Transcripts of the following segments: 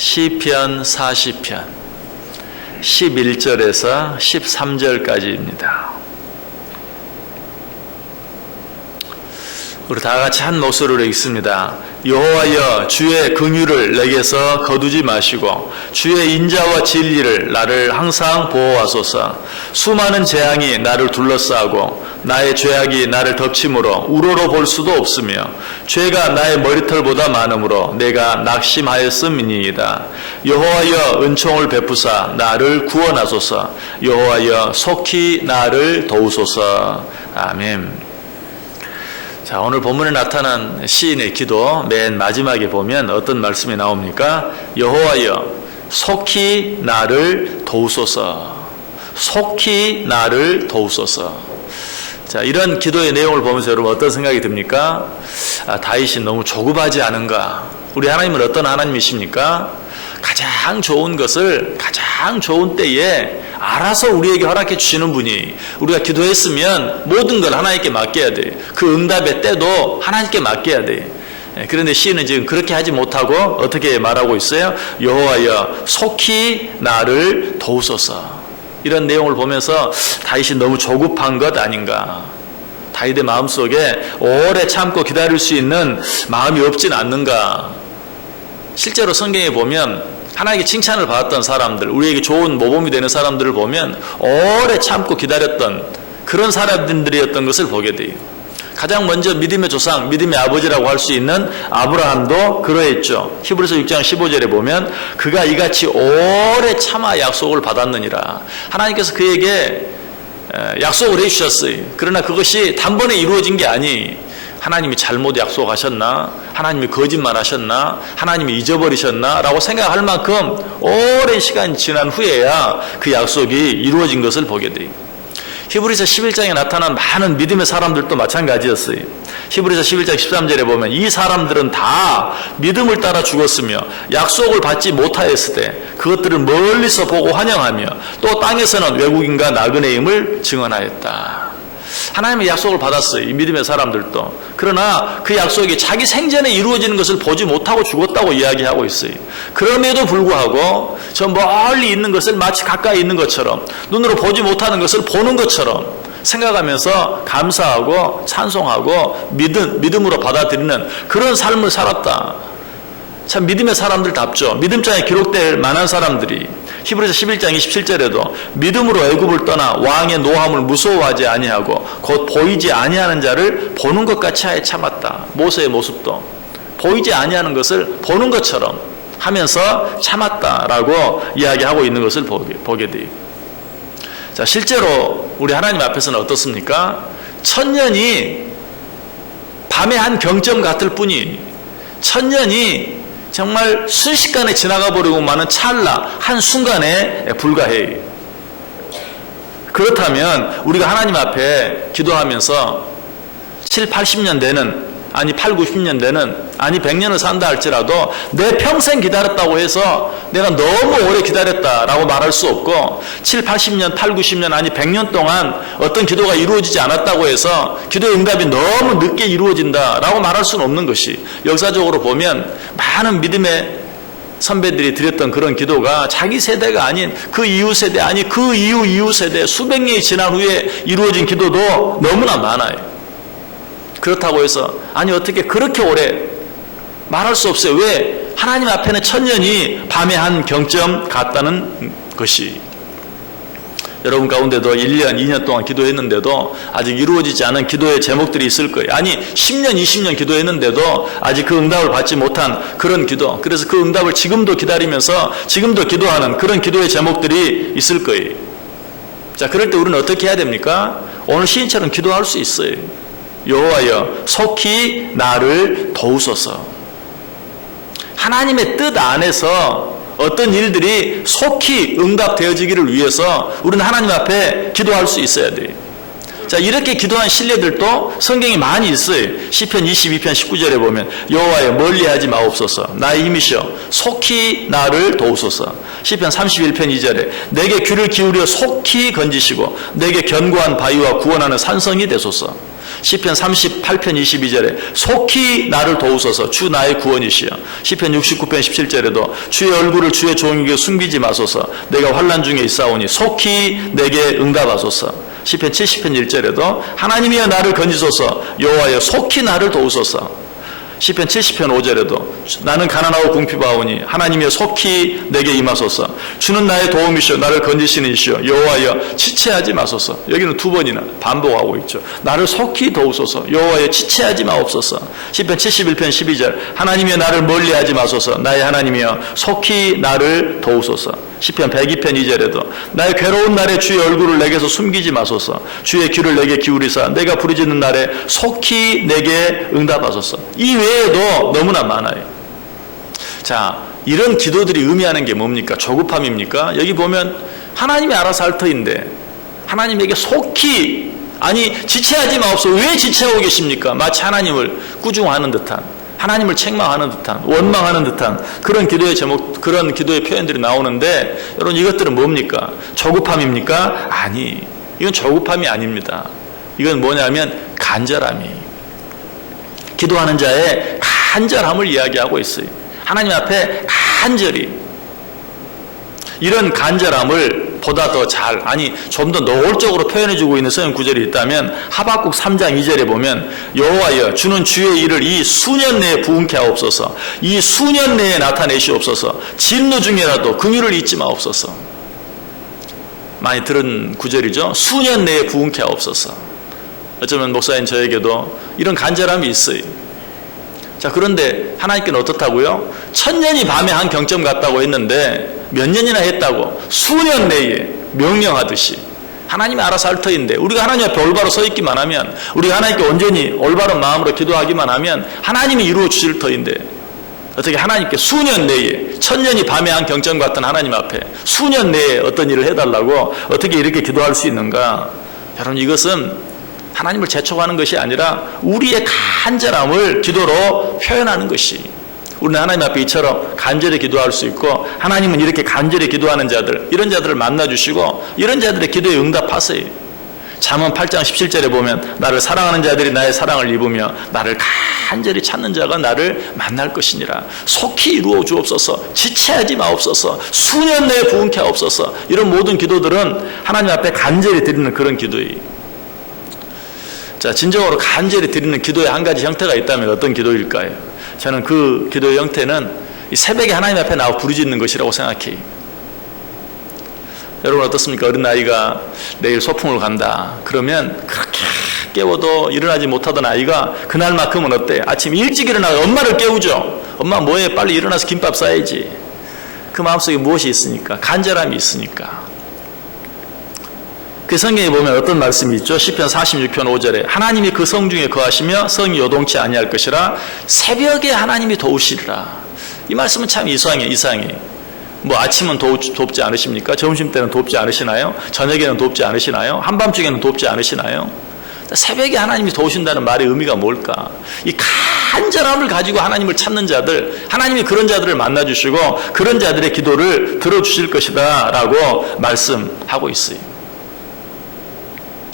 시편 40편 11절에서 13절까지입니다. 우리 다 같이 한 목소리로 읽습니다. 여호와여, 주의 긍휼을 내게서 거두지 마시고 주의 인자와 진리를 나를 항상 보호하소서. 수많은 재앙이 나를 둘러싸고 나의 죄악이 나를 덮침으로 우러러 볼 수도 없으며 죄가 나의 머리털보다 많으므로 내가 낙심하였음이니이다. 여호와여, 은총을 베푸사 나를 구원하소서. 여호와여, 속히 나를 도우소서. 아멘. 자, 오늘 본문에 나타난 시인의 기도 맨 마지막에 보면 어떤 말씀이 나옵니까? 여호와여, 속히 나를 도우소서. 속히 나를 도우소서. 자, 이런 기도의 내용을 보면서 여러분 어떤 생각이 듭니까? 다윗이 너무 조급하지 않은가? 우리 하나님은 어떤 하나님이십니까? 가장 좋은 것을 가장 좋은 때에 알아서 우리에게 허락해 주시는 분이, 우리가 기도했으면 모든 걸 하나님께 맡겨야 돼. 그 응답의 때도 하나님께 맡겨야 돼. 그런데 시인은 지금 그렇게 하지 못하고 어떻게 말하고 있어요? 여호와여, 속히 나를 도우소서. 이런 내용을 보면서 다윗이 너무 조급한 것 아닌가? 다윗의 마음속에 오래 참고 기다릴 수 있는 마음이 없진 않는가? 실제로 성경에 보면 하나님께 칭찬을 받았던 사람들, 우리에게 좋은 모범이 되는 사람들을 보면 오래 참고 기다렸던 그런 사람들이었던 것을 보게 돼요. 가장 먼저 믿음의 조상, 믿음의 아버지라고 할 수 있는 아브라함도 그러했죠. 히브리서 6장 15절에 보면 그가 이같이 오래 참아 약속을 받았느니라. 하나님께서 그에게 약속을 해주셨어요. 그러나 그것이 단번에 이루어진 게 아니, 하나님이 잘못 약속하셨나? 하나님이 거짓말하셨나? 하나님이 잊어버리셨나? 라고 생각할 만큼 오랜 시간이 지난 후에야 그 약속이 이루어진 것을 보게 돼요. 히브리서 11장에 나타난 많은 믿음의 사람들도 마찬가지였어요. 히브리서 11장 13절에 보면 이 사람들은 다 믿음을 따라 죽었으며 약속을 받지 못하였을 때 그것들을 멀리서 보고 환영하며 또 땅에서는 외국인과 나그네임을 증언하였다. 하나님의 약속을 받았어요. 이 믿음의 사람들도. 그러나 그 약속이 자기 생전에 이루어지는 것을 보지 못하고 죽었다고 이야기하고 있어요. 그럼에도 불구하고 저 멀리 있는 것을 마치 가까이 있는 것처럼, 눈으로 보지 못하는 것을 보는 것처럼 생각하면서 감사하고 찬송하고 믿음으로 받아들이는 그런 삶을 살았다. 참 믿음의 사람들답죠. 믿음장에 기록될 만한 사람들이 히브리서 11장 27절에도 믿음으로 애굽을 떠나 왕의 노함을 무서워하지 아니하고 곧 보이지 아니하는 자를 보는 것 같이 하여 참았다. 모세의 모습도 보이지 아니하는 것을 보는 것처럼 하면서 참았다라고 이야기하고 있는 것을 보게 돼요. 자, 실제로 우리 하나님 앞에서는 어떻습니까? 천년이 밤의 한 경점 같을 뿐이, 천년이 정말 순식간에 지나가 버리고 마는 찰나 한순간에 불과해요. 그렇다면 우리가 하나님 앞에 기도하면서 7, 80년 되는, 아니 8, 90년 되는, 아니 100년을 산다 할지라도 내 평생 기다렸다고 해서 내가 너무 오래 기다렸다라고 말할 수 없고, 7, 80년, 8, 90년, 아니 100년 동안 어떤 기도가 이루어지지 않았다고 해서 기도의 응답이 너무 늦게 이루어진다라고 말할 수는 없는 것이, 역사적으로 보면 많은 믿음의 선배들이 드렸던 그런 기도가 자기 세대가 아닌 그 이후 세대, 아니 그 이후 세대, 수백 년이 지난 후에 이루어진 기도도 너무나 많아요. 그렇다고 해서 아니 어떻게 그렇게 오래 말할 수 없어요. 왜? 하나님 앞에는 천년이 밤의 한 경점 같다는 것이. 여러분 가운데도 1년, 2년 동안 기도했는데도 아직 이루어지지 않은 기도의 제목들이 있을 거예요. 아니 10년, 20년 기도했는데도 아직 그 응답을 받지 못한 그런 기도, 그래서 그 응답을 지금도 기다리면서 지금도 기도하는 그런 기도의 제목들이 있을 거예요. 자, 그럴 때 우리는 어떻게 해야 됩니까? 오늘 시인처럼 기도할 수 있어요. 여호와여, 속히 나를 도우소서. 하나님의 뜻 안에서 어떤 일들이 속히 응답되어지기를 위해서 우리는 하나님 앞에 기도할 수 있어야 돼요. 자, 이렇게 기도한 신뢰들도 성경에 많이 있어요. 시편 22편 19절에 보면 여호와여 멀리하지 마옵소서. 나의 힘이시여 속히 나를 도우소서. 시편 31편 2절에 내게 귀를 기울여 속히 건지시고 내게 견고한 바위와 구원하는 산성이 되소서. 시편 38편 22절에 속히 나를 도우소서. 주 나의 구원이시여. 시편 69편 17절에도 주의 얼굴을 주의 종에게 숨기지 마소서. 내가 환난 중에 있사오니 속히 내게 응답하소서. 시편 70편 1절에도 하나님이여 나를 건지소서. 여호와여 속히 나를 도우소서. 시편 70편 5절에도 나는 가난하고 궁핍하오니 하나님이여 속히 내게 임하소서. 주는 나의 도움이시오 나를 건지시는 이시오 여호와여 지체하지 마소서. 여기는 두 번이나 반복하고 있죠. 나를 속히 도우소서. 여호와여 지체하지 마옵소서. 시편 71편 12절 하나님이여 나를 멀리하지 마소서. 나의 하나님이여 속히 나를 도우소서. 시편 102편 2절에도 나의 괴로운 날에 주의 얼굴을 내게서 숨기지 마소서. 주의 귀를 내게 기울이사 내가 부르짖는 날에 속히 내게 응답하소서. 이 외에도 너무나 많아요. 자, 이런 기도들이 의미하는 게 뭡니까? 조급함입니까? 여기 보면 하나님이 알아서 할 터인데 하나님에게 속히, 아니 지체하지 마옵소서. 왜 지체하고 계십니까? 마치 하나님을 꾸중하는 듯한, 하나님을 책망하는 듯한, 원망하는 듯한 그런 기도의 제목, 그런 기도의 표현들이 나오는데 여러분 이것들은 뭡니까? 조급함입니까? 아니, 이건 조급함이 아닙니다. 이건 뭐냐면 간절함이, 기도하는 자의 간절함을 이야기하고 있어요. 하나님 앞에 간절히, 이런 간절함을 보다 더 잘, 아니 좀 더 노골적으로 표현해주고 있는 성경 구절이 있다면 하박국 3장 2절에 보면 여호와여 주는 주의 일을 이 수년 내에 부응케 하옵소서. 이 수년 내에 나타내시옵소서. 진노 중에라도 긍휼을 잊지 마옵소서. 많이 들은 구절이죠. 수년 내에 부응케 하옵소서. 어쩌면 목사님 저에게도 이런 간절함이 있어요. 자, 그런데 하나님께는 어떻다고요? 천년이 밤에 한 경점 같다고 했는데 몇 년이나 했다고 수년 내에 명령하듯이 하나님이 알아서 할 터인데 우리가 하나님 앞에 올바로 서 있기만 하면, 우리가 하나님께 온전히 올바른 마음으로 기도하기만 하면 하나님이 이루어 주실 터인데 어떻게 하나님께 수년 내에, 천년이 밤에 한 경점 같은 하나님 앞에 수년 내에 어떤 일을 해달라고 어떻게 이렇게 기도할 수 있는가? 여러분 이것은 하나님을 재촉하는 것이 아니라 우리의 간절함을 기도로 표현하는 것이, 우리는 하나님 앞에 이처럼 간절히 기도할 수 있고 하나님은 이렇게 간절히 기도하는 자들, 이런 자들을 만나주시고 이런 자들의 기도에 응답하세요. 잠언 8장 17절에 보면 나를 사랑하는 자들이 나의 사랑을 입으며 나를 간절히 찾는 자가 나를 만날 것이니라. 속히 이루어 주옵소서. 지체하지 마옵소서. 수년 내에 부응케 하옵소서. 이런 모든 기도들은 하나님 앞에 간절히 드리는 그런 기도예요. 자, 진정으로 간절히 드리는 기도의 한 가지 형태가 있다면 어떤 기도일까요? 저는 그 기도의 형태는 이 새벽에 하나님 앞에 나와 부르짖는 것이라고 생각해요. 여러분 어떻습니까? 어린아이가 내일 소풍을 간다. 그러면 그렇게 깨워도 일어나지 못하던 아이가 그날만큼은 어때? 아침 일찍 일어나서 엄마를 깨우죠. 엄마 뭐해? 빨리 일어나서 김밥 싸야지. 그 마음속에 무엇이 있으니까? 간절함이 있으니까. 그 성경에 보면 어떤 말씀이 있죠? 시편 46편 5절에 하나님이 그 성 중에 거하시며 성이 요동치 아니할 것이라. 새벽에 하나님이 도우시리라. 이 말씀은 참 이상해. 뭐 아침은 돕지 않으십니까? 점심때는 돕지 않으시나요? 저녁에는 돕지 않으시나요? 한밤중에는 돕지 않으시나요? 새벽에 하나님이 도우신다는 말의 의미가 뭘까? 이 간절함을 가지고 하나님을 찾는 자들, 하나님이 그런 자들을 만나주시고 그런 자들의 기도를 들어주실 것이다 라고 말씀하고 있어요.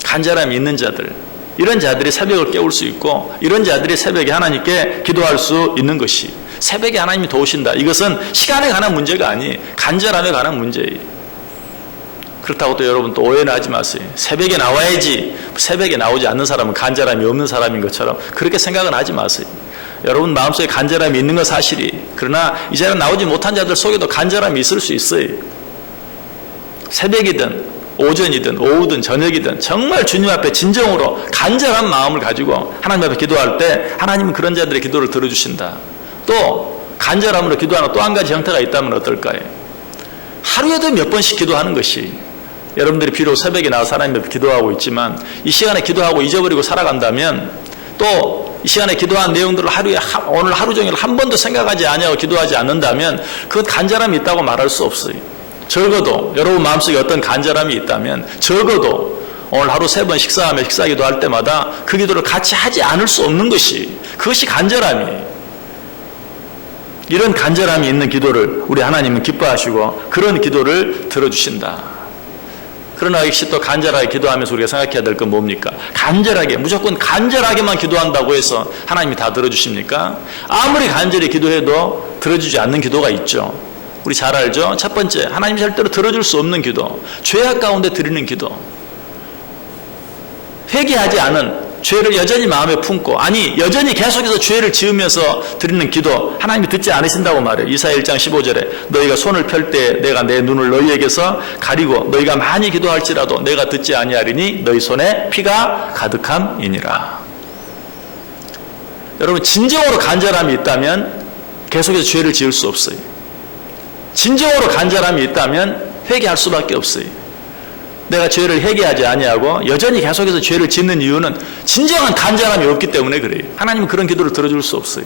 간절함이 있는 자들, 이런 자들이 새벽을 깨울 수 있고 이런 자들이 새벽에 하나님께 기도할 수 있는 것이, 새벽에 하나님이 도우신다. 이것은 시간에 관한 문제가 아니 간절함에 관한 문제예요. 그렇다고 또 여러분 또 오해는 하지 마세요. 새벽에 나와야지, 새벽에 나오지 않는 사람은 간절함이 없는 사람인 것처럼 그렇게 생각은 하지 마세요. 여러분 마음속에 간절함이 있는 건 사실이, 그러나 이 자리에 나오지 못한 자들 속에도 간절함이 있을 수 있어요. 새벽이든 오전이든 오후든 저녁이든 정말 주님 앞에 진정으로 간절한 마음을 가지고 하나님 앞에 기도할 때 하나님은 그런 자들의 기도를 들어주신다. 또 간절함으로 기도하는 또 한 가지 형태가 있다면 어떨까요? 하루에도 몇 번씩 기도하는 것이, 여러분들이 비록 새벽에 나와서 하나님 앞에 기도하고 있지만 이 시간에 기도하고 잊어버리고 살아간다면, 또 이 시간에 기도한 내용들을 하루에 오늘 하루 종일 한 번도 생각하지 아니하고 기도하지 않는다면 그것 간절함이 있다고 말할 수 없어요. 적어도 여러분 마음속에 어떤 간절함이 있다면 적어도 오늘 하루 3번 식사하며 식사기도 할 때마다 그 기도를 같이 하지 않을 수 없는 그것이 간절함이에요. 이런 간절함이 있는 기도를 우리 하나님은 기뻐하시고 그런 기도를 들어주신다. 그러나 역시 또 간절하게 기도하면서 우리가 생각해야 될 건 뭡니까? 간절하게, 무조건 간절하게만 기도한다고 해서 하나님이 다 들어주십니까? 아무리 간절히 기도해도 들어주지 않는 기도가 있죠. 우리 잘 알죠? 첫 번째, 하나님이 절대로 들어줄 수 없는 기도, 죄악 가운데 드리는 기도. 회개하지 않은 죄를 여전히 마음에 품고, 아니 여전히 계속해서 죄를 지으면서 드리는 기도 하나님이 듣지 않으신다고 말해요. 이사야 1장 15절에 너희가 손을 펼 때 내가 내 눈을 너희에게서 가리고 너희가 많이 기도할지라도 내가 듣지 아니하리니 너희 손에 피가 가득함이니라. 여러분, 진정으로 간절함이 있다면 계속해서 죄를 지을 수 없어요. 진정으로 간절함이 있다면 회개할 수밖에 없어요. 내가 죄를 회개하지 아니하고 여전히 계속해서 죄를 짓는 이유는 진정한 간절함이 없기 때문에 그래요. 하나님은 그런 기도를 들어줄 수 없어요.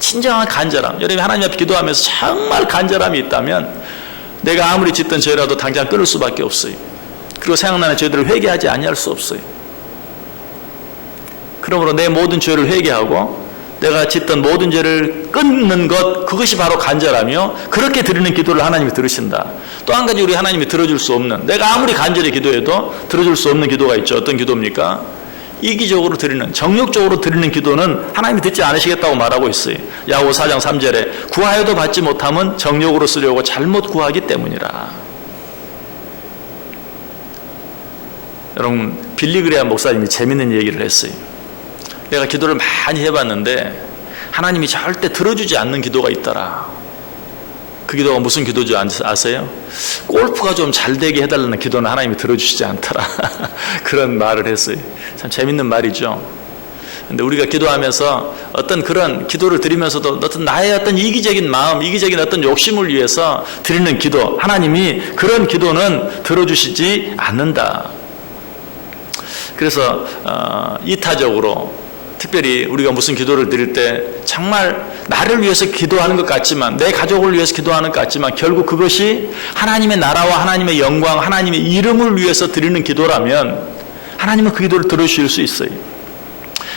진정한 간절함. 여러분이 하나님 앞에 기도하면서 정말 간절함이 있다면 내가 아무리 짓던 죄라도 당장 끊을 수밖에 없어요. 그리고 생각나는 죄들을 회개하지 아니할 수 없어요. 그러므로 내 모든 죄를 회개하고 내가 짓던 모든 죄를 끊는 것, 그것이 바로 간절하며 그렇게 드리는 기도를 하나님이 들으신다. 또 한 가지 우리 하나님이 들어줄 수 없는, 내가 아무리 간절히 기도해도 들어줄 수 없는 기도가 있죠. 어떤 기도입니까? 이기적으로 드리는, 정욕적으로 드리는 기도는 하나님이 듣지 않으시겠다고 말하고 있어요. 야고보 4장 3절에 구하여도 받지 못함은 정욕으로 쓰려고 잘못 구하기 때문이라. 여러분, 빌리 그레함 목사님이 재밌는 얘기를 했어요. 내가 기도를 많이 해봤는데 하나님이 절대 들어주지 않는 기도가 있더라. 그 기도가 무슨 기도인지 아세요? 골프가 좀 잘 되게 해달라는 기도는 하나님이 들어주시지 않더라. 그런 말을 했어요. 참 재밌는 말이죠. 근데 우리가 기도하면서 어떤 그런 기도를 드리면서도 어떤 나의 어떤 이기적인 마음, 이기적인 어떤 욕심을 위해서 드리는 기도, 하나님이 그런 기도는 들어주시지 않는다. 그래서 이타적으로 특별히 우리가 무슨 기도를 드릴 때 정말 나를 위해서 기도하는 것 같지만, 내 가족을 위해서 기도하는 것 같지만 결국 그것이 하나님의 나라와 하나님의 영광, 하나님의 이름을 위해서 드리는 기도라면 하나님은 그 기도를 들어주실 수 있어요.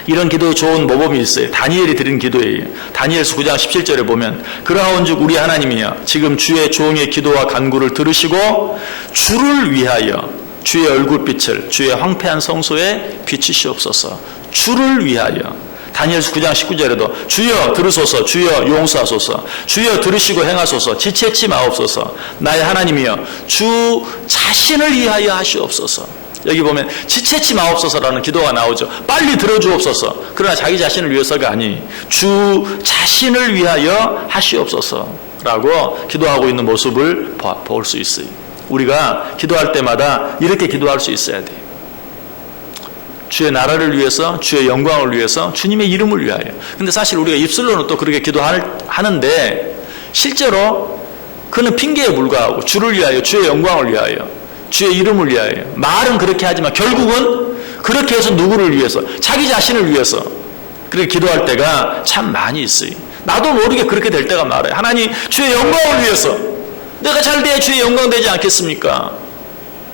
이런 기도 좋은 모범이 있어요. 다니엘이 드린 기도예요. 다니엘서 9장 17절에 보면 그러하온즉 우리 하나님이여 지금 주의 종의 기도와 간구를 들으시고 주를 위하여 주의 얼굴빛을 주의 황폐한 성소에 비추시옵소서. 주를 위하여. 다니엘서 9장 19절에도 주여 들으소서, 주여 용서하소서, 주여 들으시고 행하소서, 지체치 마옵소서. 나의 하나님이여 주 자신을 위하여 하시옵소서. 여기 보면 지체치 마옵소서라는 기도가 나오죠. 빨리 들어주옵소서. 그러나 자기 자신을 위해서가 아니 주 자신을 위하여 하시옵소서라고 기도하고 있는 모습을 볼 수 있어요. 우리가 기도할 때마다 이렇게 기도할 수 있어야 돼요. 주의 나라를 위해서, 주의 영광을 위해서, 주님의 이름을 위하여. 근데 사실 우리가 입술로는 또 그렇게 기도하는데 실제로 그는 핑계에 불과하고 주를 위하여, 주의 영광을 위하여, 주의 이름을 위하여 말은 그렇게 하지만 결국은 그렇게 해서 누구를 위해서? 자기 자신을 위해서 그렇게 기도할 때가 참 많이 있어요. 나도 모르게 그렇게 될 때가 많아요. 하나님 주의 영광을 위해서 내가 잘 돼야 주의 영광 되지 않겠습니까?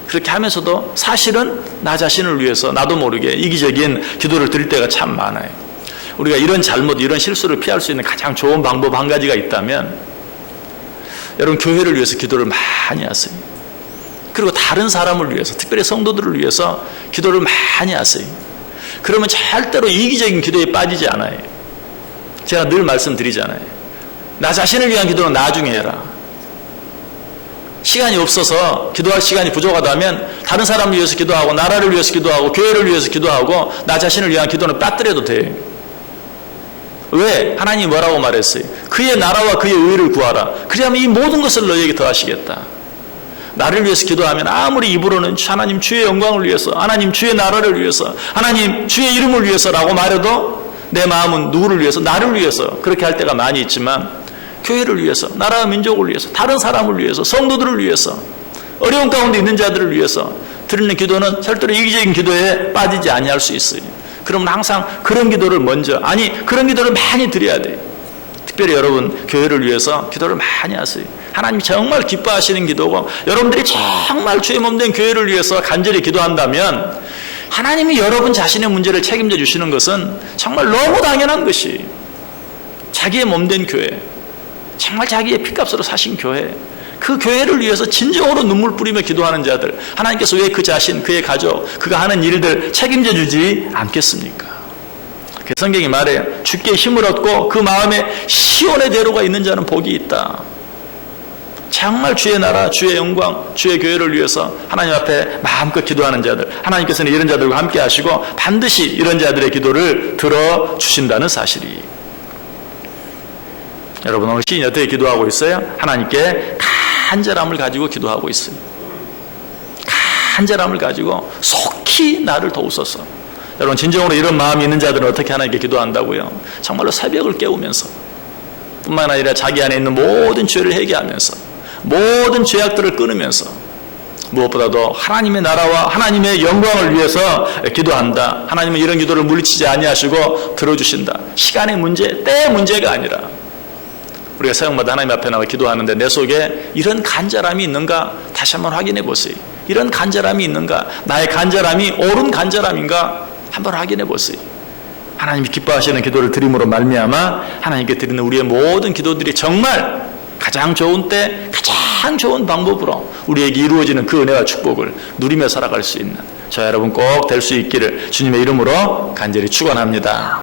그렇게 하면서도 사실은 나 자신을 위해서 나도 모르게 이기적인 기도를 드릴 때가 참 많아요. 우리가 이런 잘못, 이런 실수를 피할 수 있는 가장 좋은 방법 한 가지가 있다면 여러분 교회를 위해서 기도를 많이 하세요. 그리고 다른 사람을 위해서, 특별히 성도들을 위해서 기도를 많이 하세요. 그러면 절대로 이기적인 기도에 빠지지 않아요. 제가 늘 말씀드리잖아요. 나 자신을 위한 기도는 나중에 해라. 시간이 없어서 기도할 시간이 부족하다면 다른 사람을 위해서 기도하고 나라를 위해서 기도하고 교회를 위해서 기도하고 나 자신을 위한 기도는 빠뜨려도 돼요. 왜? 하나님이 뭐라고 말했어요? 그의 나라와 그의 의를 구하라. 그리하면 이 모든 것을 너희에게 더하시겠다. 나를 위해서 기도하면 아무리 입으로는 하나님 주의 영광을 위해서, 하나님 주의 나라를 위해서, 하나님 주의 이름을 위해서라고 말해도 내 마음은 누구를 위해서? 나를 위해서 그렇게 할 때가 많이 있지만 교회를 위해서, 나라와 민족을 위해서, 다른 사람을 위해서, 성도들을 위해서, 어려운 가운데 있는 자들을 위해서 드리는 기도는 절대로 이기적인 기도에 빠지지 아니할 수 있어요. 그러면 항상 그런 기도를 먼저, 아니 그런 기도를 많이 드려야 돼요. 특별히 여러분 교회를 위해서 기도를 많이 하세요. 하나님이 정말 기뻐하시는 기도고 여러분들이 정말 주의 몸된 교회를 위해서 간절히 기도한다면 하나님이 여러분 자신의 문제를 책임져 주시는 것은 정말 너무 당연한 것이 자기의 몸된 교회, 정말 자기의 피값으로 사신 교회, 그 교회를 위해서 진정으로 눈물 뿌리며 기도하는 자들, 하나님께서 왜 그 자신, 그의 가족, 그가 하는 일들 책임져 주지 않겠습니까? 그 성경이 말해요. 주께 힘을 얻고 그 마음에 시온의 대로가 있는 자는 복이 있다. 정말 주의 나라, 주의 영광, 주의 교회를 위해서 하나님 앞에 마음껏 기도하는 자들, 하나님께서는 이런 자들과 함께 하시고 반드시 이런 자들의 기도를 들어주신다는 사실이. 여러분 오늘 시인이 어떻게 기도하고 있어요? 하나님께 간절함을 가지고 기도하고 있어요. 간절함을 가지고 속히 나를 도우소서. 여러분 진정으로 이런 마음이 있는 자들은 어떻게 하나님께 기도한다고요? 정말로 새벽을 깨우면서 뿐만 아니라 자기 안에 있는 모든 죄를 회개하면서 모든 죄악들을 끊으면서 무엇보다도 하나님의 나라와 하나님의 영광을 위해서 기도한다. 하나님은 이런 기도를 물리치지 아니하시고 들어주신다. 시간의 문제, 때의 문제가 아니라 우리가 새벽마다 하나님 앞에 나와 기도하는데 내 속에 이런 간절함이 있는가 다시 한번 확인해 보세요. 이런 간절함이 있는가, 나의 간절함이 옳은 간절함인가 한번 확인해 보세요. 하나님이 기뻐하시는 기도를 드림으로 말미암아 하나님께 드리는 우리의 모든 기도들이 정말 가장 좋은 때 가장 좋은 방법으로 우리에게 이루어지는 그 은혜와 축복을 누리며 살아갈 수 있는 저 여러분 꼭 될 수 있기를 주님의 이름으로 간절히 축원합니다.